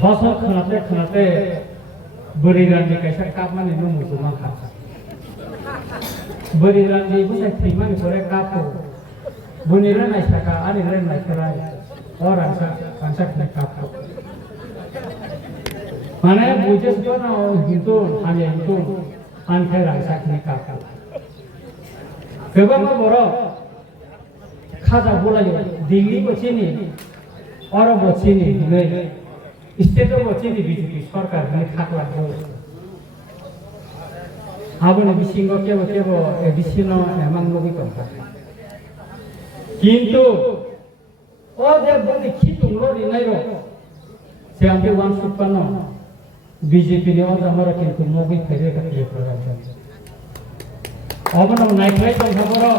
बसर खोनाते बोरैरानि कायसा कापमानि नु मुसुमा खा बोरैरानि बुसाय थैमानि फोरे कापो बुनिरा नायसाका आनिरा नायसाराय और आंसा खने कापो माने बुजेस को ना हिंदू आने हिंदू आनखे आंसा खने कापो गोबां बर' खाजा बोलायो दिल्ली बचिनि और बचिनि नै स्टेट बचिनि बीजेपी सरकार नि खाकला हो आबोनि बिसिंगो केबो एडिसिनो एमां नबि कंपा किन्तु ओ जे बनि खितुंलो रिनायरो से आंबे वान सुपानो बीजेपी नि अजामरा किन्तु नबि फाइरे काटले प्रगाम अबनो नायख्लाय दंखाबरो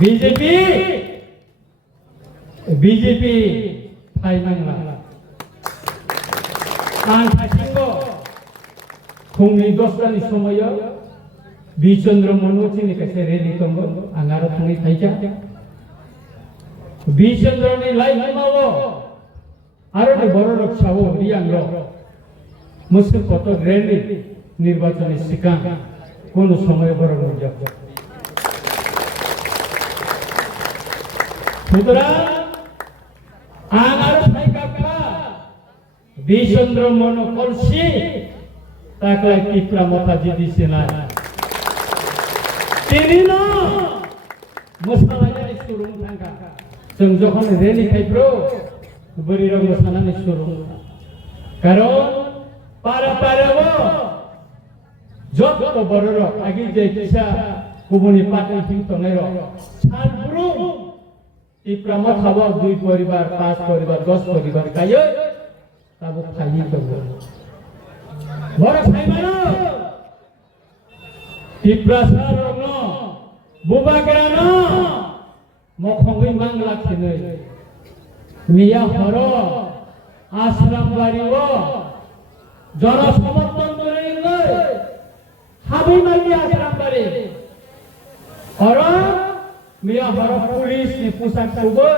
बीजेपी फाइनांला आं थाइसिंगो फुंनि 10टानि समायाव बिचन्द्र मनमोहननि कासे रेलि दंगो आं आरो थांनाय थाइजा बिचन्द्रनि लाइमावो आरो बर' रक्षावो रियांगो मुसुर कत रेलि निर्वाचननि सिगां कोन समय बर' मोनजाब सुतरां आं आरो सायकापा बिचन्द्र मनमोहन कलसि ताकलाय टिप्रा मथाजी दिसेना तिनिनो मोसानायनि सुरुं थांगा जों जखन रेलि खायब्रो बोरिराव मोसानानै सुरुं कारण पाराबो जत बरर आगि जे किसा गुबुननि पार्टी थिं तंनायरो सानब्रु टिप्रा मथाबो 2 परिवार 5 परिवार 10 परिवार गायो ताबो खायि दङ बर' साइमानो टिप्रासारनो बुबाग्रानो मखंगै मांला खिनै मिया हर आश्रम बारिवो जन समर्थन करेंगे हाबी माली आश्रम बारी और मिया हर पुलिस नि पोशाक सुबै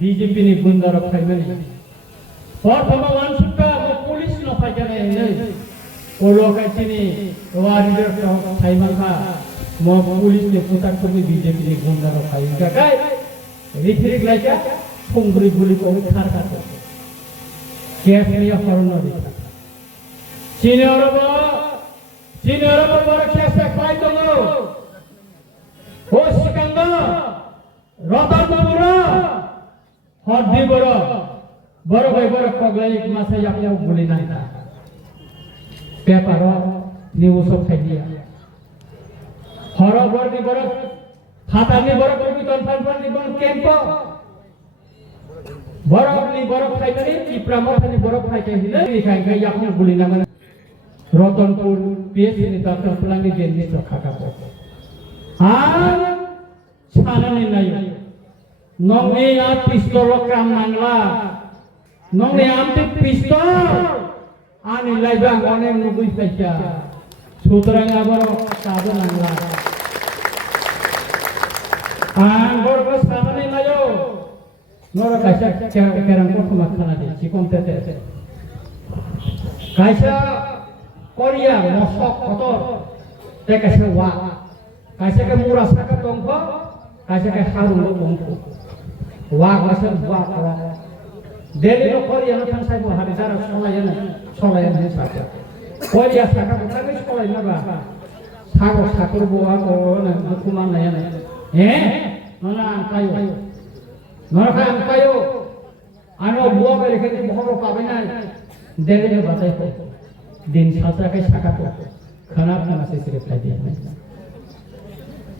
बीजेपी नि गुन्डा रखाइमनि प्रथम वानसुका पुलिस न फाइजाने नै ओलोकाइसिनि वारिदर थाइमाखा म पुलिस नि पोशाक सुबै बीजेपी नि गुन्डा रखाइका काय रिथिरिक लाइका संग्रि गुलिखौ खारखाथो केस नि हरनो दिखा सिनियरबो बर केस खाइ दङ ओ सिकांग रतनपुर हरदि बर भाइ बर पगलाइ मासे यापयाव गुलिना पेपर निउज खाइदिया हर बरनि बर खातानि बर कवितन फानफाननि बर केम्प बरफनि बरफ खाइनानै टिप्रा मथानि बरफ खाइदिने लिखाय यापयाव गुलिना रतनपुर पिएसनि डक्टर प्लांनि जेननि खाकापो आं सानानै नायो नंनि आ पिस्तल काम नांला नंनि आमते पिस्तल आनि लाइबा अनेक नुबै फैसा सुतरां आबर काबो नांला आं बरबो सानानै नायो नरा कायसा केरां कोथमा खानादि सिकमते कायसा कोरिया मसक खतर ते कायसा वा कायसा के मुरा साका दंख कायसा के हारुंग दंख वा कायसा वा दिल्ली नो कोरिया नो थांसाय बो हारि जारा सलायनो साका कोरिया साका बुथानै सलायनो बा सागो साकर बोआ को न दुखुमा नायानो हे नना आंकायो आनो बुआ बेरेखे बहरो पाबैना दिल्ली नो बाताय दिन सासा के साका को खाना से सिरे फायदे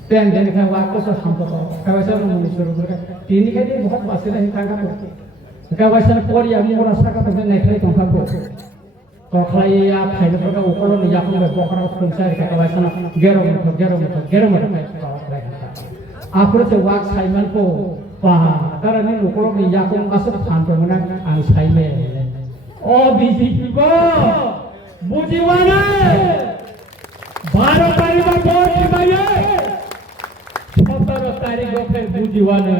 पेन देन का वाको से संपर्क कावैसा मुनि शुरू कर तीन के दिन बहुत पासे नहीं थांगा कावैसा कोरिया मोरा साका तो नेखले कंफाबो कखलाया फाइलफोरखौ उखलो नि यापन बखरा खनसाय कावैसा गेरो आफुरसे वाक साइमान को पहा कारण नि उखलो नि यापन मासे फानतो मना आं साइमे ओ बीजेपी को बुझिवाना 12 तारिख को वोट दिबाये 17 तारिख को फिर बुझिवाना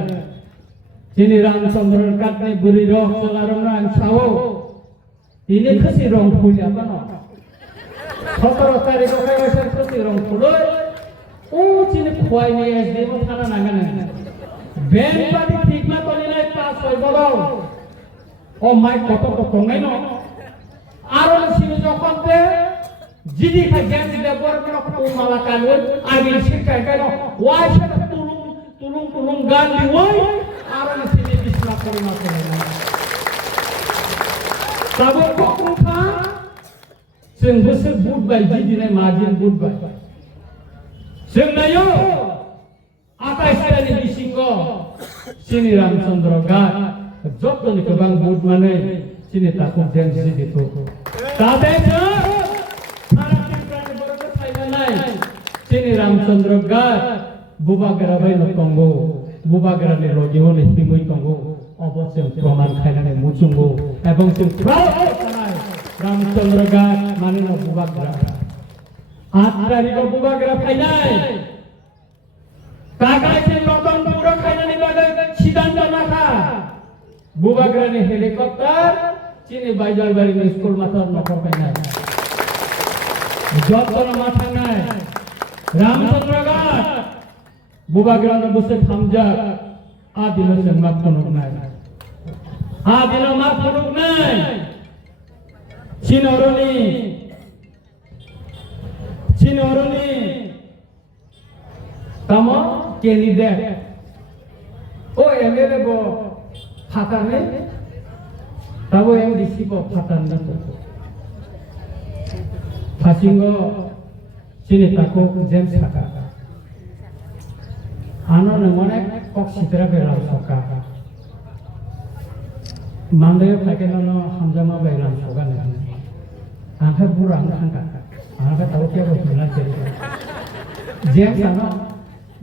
Sini Ramchandra katne buri roh selarum rang sawo. Ini khasi rong phul apa no? 17 tarik kaya wasa khasi rong phul. Oh sini khwai ni SD mo thana nangan. Ben padi ঠিক না করলে নাই pass হই বলো। ও মাই কত কত নাই no. Aro sini যখন তে জিদি খা জ্ঞান দিলে বড় বড় কত মালা কালু আগে শিখাই কেন ওয়াই সেটা tulung gan di woi aro sini bisla করে না করে না তবে কখন খা जों बोसोर बुधबाय जिदिनाय माजिन बुधबाय जों नायो 28 तारिख बिसिंग sini Ramchandra Ghat जतनि गोबां बुध माने sini ताखौ जेन जिदिखौ ताबे sini Ramchandra Ghat bubagra bai no tongo bubagra ni logiho ni himui tongo obosem proman khainane muchungo ebong sing Ramchandra Ghat mane no bubagra atrari ko bubagra khainai takai sing loton puro khainani bagai sidanta nakha bubagra ni helicopter sini baijal bari ni school mathar nokor khainai jotona mathang nai Ramchandra Ghat bubagra no bose thamja adilo sing mat konok nai adilo mat konok nai Chinoroni tamo candidate o MLA bo phatane tabo MDC bo phatane phasingo sini tako James Saka ano ne mone kok sitra beral soka mandayo pakeno hamjama bairam soga ne angka burang angka tahu kya bosna cheri James ano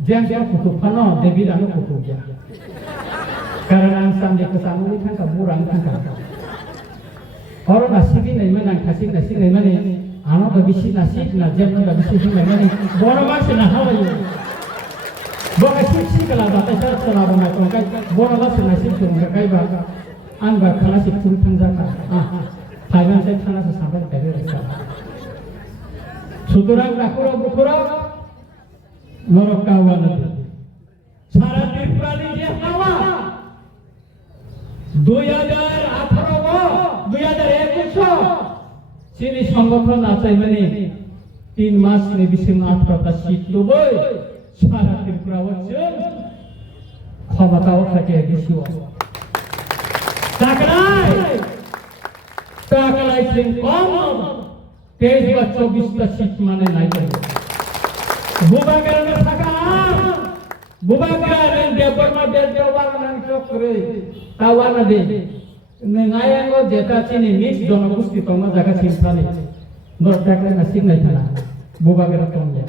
James yang kutub ano David ano kutub ya karena ansam di kesana ni kan burang kan orang nasibi naik mana kasih nasi naik mana ano babisi nasib na James na babisi naik mana borang masih na hawa yo borang sih kalau batas syarat selama macam kai borang masih nasib tu kai bah anga khala sih pun tanjaka Thailand saya thana sampai dari rasa সুতরাং রাখো বুখরা নরক কাওয়া নদী সারা ত্রিপুরানি যে হাওয়া 2018 চিনি সংগঠন আছে মানে 3 মাস নে বিসিং 18টা সিট লবই সারা ত্রিপুরা হচ্ছে ক্ষমতাও থাকে বেশি টাকলাই সিং কম 23 বা 24টা সিট মানে নাই bubagra na saka bubagra ren debor ma dewa nan chokre tawana de ngayango jeta chini mix jonogosti toma jaga simphani nor takle na signai thana bubagra tomya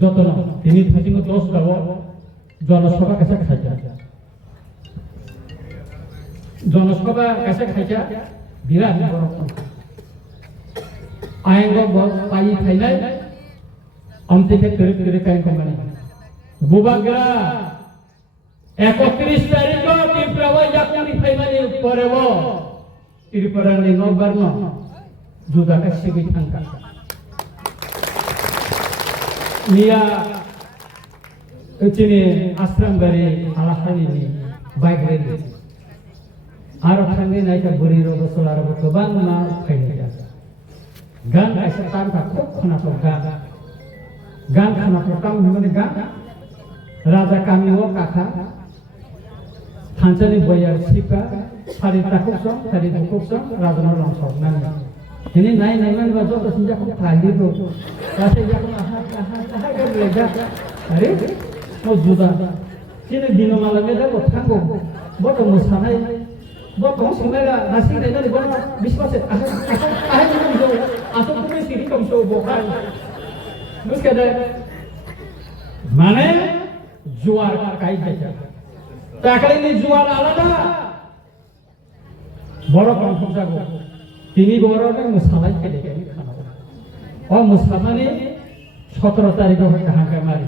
jotono tini thasingo 10 dawo জনসভা কাছে খাইছা জনসভা কাছে খাইছা বিরাট বড় আইঙ্গ পাই খাইলাই অমতে করে কাই company বুবাগ্রা 31 তারিখ ত্রিপুরা জাতি ফাইমানি পরেব ত্রিপুরা নি নবারন জুদাকা সিবি থাঙ্কা নিয়া চিনি আশ্রম বাড়ি আলাখানি নি বাইক রেলি আর থাঙ্গে নাইকা বুড়ি রোগ সোলার গোবাং না ফাইনি গান আইসা তানকা খুব খনাতো গান খানা প্রকাম মানে গান রাজা কামিও কাকা থানসানি বয়ার সিকা সারি তাকুকসম সারি দুকুকসম রাজনার লংসক নানি ini nai মানে বাজো তো সিজা খুব খালি তো কাছে যখন আহা করে লেগা আরে ও জুদা চিনে দিনমালা মেদা থাকবো বড় মোসানাই বড় সিমেলা নাসি দেনা বড় বিশ্বাসে আহা আসো তুমি সিরি কমসো বোকার বুঝকে দে মানে জোয়ার কাই যেটা তাকলে নি জোয়ার আলাদা বড় কনফার্ম যাবো তিনি বড়কে মুসালাই কে দেখে খানা ও মুসলমানি 17 তারিখ হতে হাঁকা মারি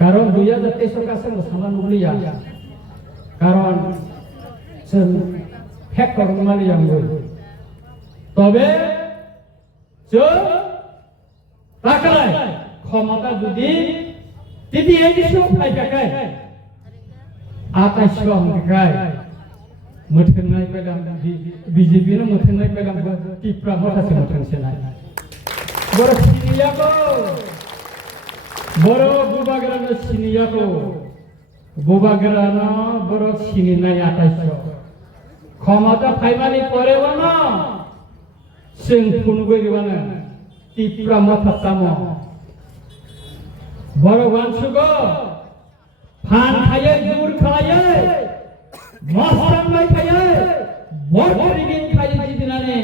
কারণ 2023 কাছে মুসলমান উলিয়া কারণ जों फेक करमाली आंगो तबे जों ताकलाय क्षमता जुदि तिदि एदिसो फायखाय आकाश हमखाय मोथोंनाय बेलाम बीजेपी नो मोथोंनाय बेलाम टिप्रा माखासे मोथोंसेनाय बर सिनियाखौ बर बुबाग्रानो सिनियाखौ बुबाग्रानो बर सिनिनाय आकाश क्षमता फाइमानि परेबानो जों फुनगैबानो टिप्रा माथासामो बर वानसुगो फान खायै जुर खायै मस्तांनाय खायै बरफरिगिन खायै जिदिनाने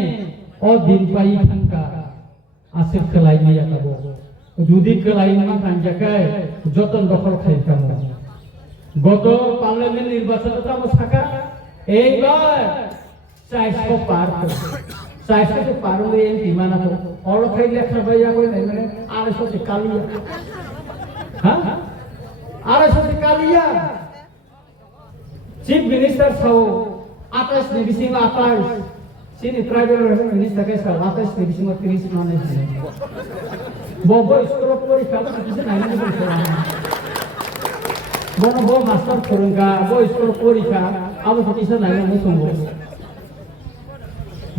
अ दिन पाई थांका आसिर कलायनाय आकाबो जुदि कलायना थांजाखाय जतन दखल खायखामो गत पार्लियामेंट निर्वाचन तामो साका এইবার 400 পার 400 পার হলে এমপি মানাতো অলখাই লেখা ভাইয়া কই নাই মানে 250 কালিয়া হ্যাঁ 250 কালিয়া চিফ মিনিস্টার সাও 28 নিবিসিং 28 সিনি ট্রাইবাল মিনিস্টার কে সাও 28 নিবিসিং 30 মানে ববো স্কুল পরীক্ষা তো কিছু নাই না বলছো bono bo master kurungka bo iskul purika abo kisa nanya musunggo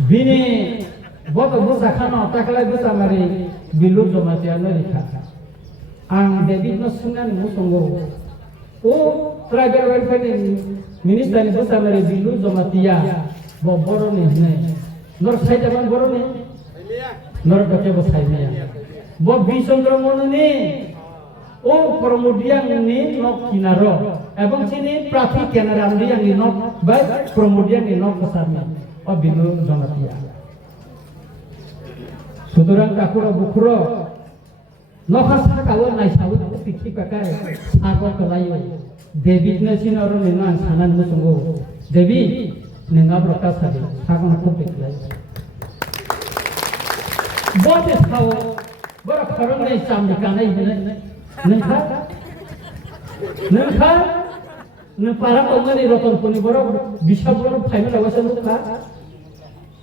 bini boto busa khano takalai busa mari bilu jomatia norika ang David no sunan musunggo o tribal welfare minister ni busa mari bilu jomatia bo boro ni ne nor saida ban boro ni nor bake bo saida bo bisondro mono ni ओ प्रमोदियां नि नक किनारो एवं चिनि प्राथि केनारा नि नक bye प्रमोदियां नि नक पसारनि अ बिनु जमातिया सुतरां काकुरो बुखुरो नखा साकालो नायसाबो पिखि पाकाय सागो कलायो डेविड ने सिनरो नि ना सानान मुसुंगो डेविड नोंगा ब्रका सादि सागो को पिखलाय बोते साव बर खरं नै सामनि कानाय बिने नोंखा नों पारा तंगनि रतन पनि बर बिसाब बर फाइनो लावासा नुखा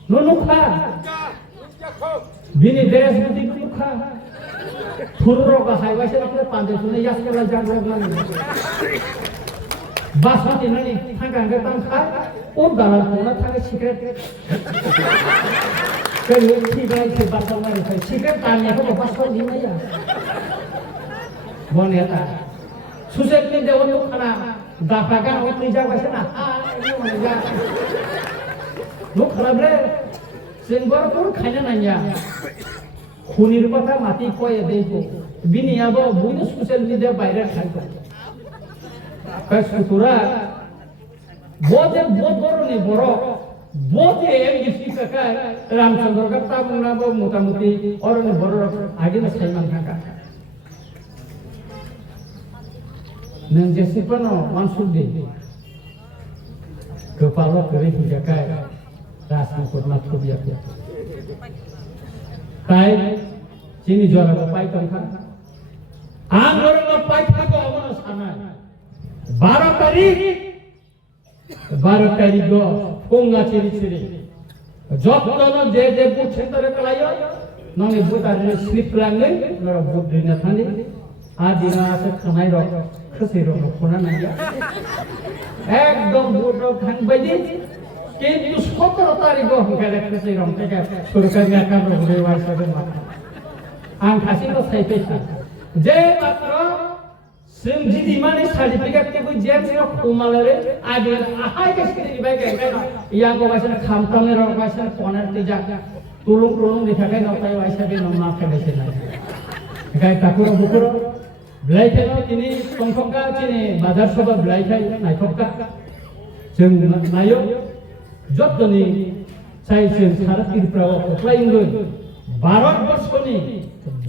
नुखा बिनि देश बुद्धि नुखा थुररो का हाइवासे अपने पांदे सुने यासकेला जागरगनानि बासा दिननि थांगांगे तांखा ओ दालान कोना थांगे सिक्रेट कयो थिबाय से बासा मारि फाय सिक्रेट तानियाखौ बासा दिनाया boneta susek ni dewan tu kana dapagan awak ni jaga sana ini mana jaga lu kharabre senggor pun khayna nanya khunir kotha mati koye deiko bini abo buino social media বাইরে থাকো কাজ সুরা bote boroni boro bote MDC ka ramchandra ka tamuna bo motamuti orone boro age na saiman thaka nang jesipano mansudi kepala keri hijakai rasmu kotna thubia tai sini jora ko pai tangka angor ko pai thako amana sanai 12 tarik go ponga chiri jottono je buche tare kalayo nongi butare slip langai noro budrina thani adina ase khanai ro khasiro ro khona naya ekdom budo khang baidi কিন্তু 17 তারিখ হংকারে খসি রং থেকে সরকারি আকার রবে ওয়াইসাবে মাথা আং খাসিনো সাইতেছা যে মাত্র সিমজিদি মানে সার্টিফিকেট কে কই জেমসিনো কুমালারে আগে আহাই কে সিরি বাই কে ইয়া গো ওয়াইসা খামতামে রং ওয়াইসা পনার তিজা তুলুং তুলুং দেখাকে নতাই ওয়াইসাবে নমা ফেলেছে না গায় তাকুরো বুকুরো ব্লাইখানো তিনি সংখ্যা তিনি বাজার সভা ব্লাইখাই নাইখকা जों नायो जतनी साइसेन सारातिरफ्राव खख्लाइंगोन भारतबर्षनि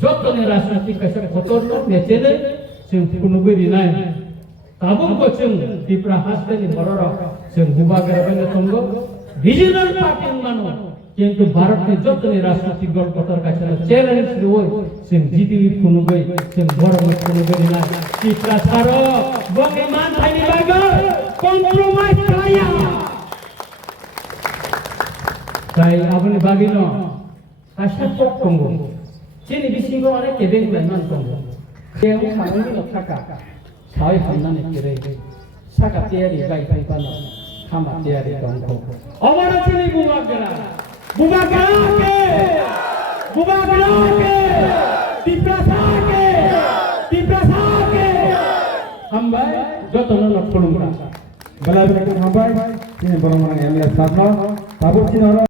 जतनी राजनीतिक कायसा खतरनो नेचेने जों फुनुगोरिनाय ताबुंखौ जों त्रिपुरा हासनि बररा जों गुबागराबेने तंगो रिजनल पार्टी मानो किन्तु भारतनि जतनी राजनीतिक दल कतर कायसा चैलेंज रोय जों जिदिवि फुनुगै जों बरमो फुनुगोरिनाय त्रिपुरा सारो बंगिमान थाइनि बागै compromise kalaya. Kai abani bagino asa pok tonggo. Chini bisingo ane kebeng laiman tonggo. Keu samani no thaka. Sai hamnane kire. Saka tiari bai bai pano. Khama tiari tonggo. Amara chini bumagara. Bumagara ke. Bumagara ke. Diprasa ke. Hambai jotono no pulunga. Bala bala hambai ini borong orang yang lihat sabna tabur sinoro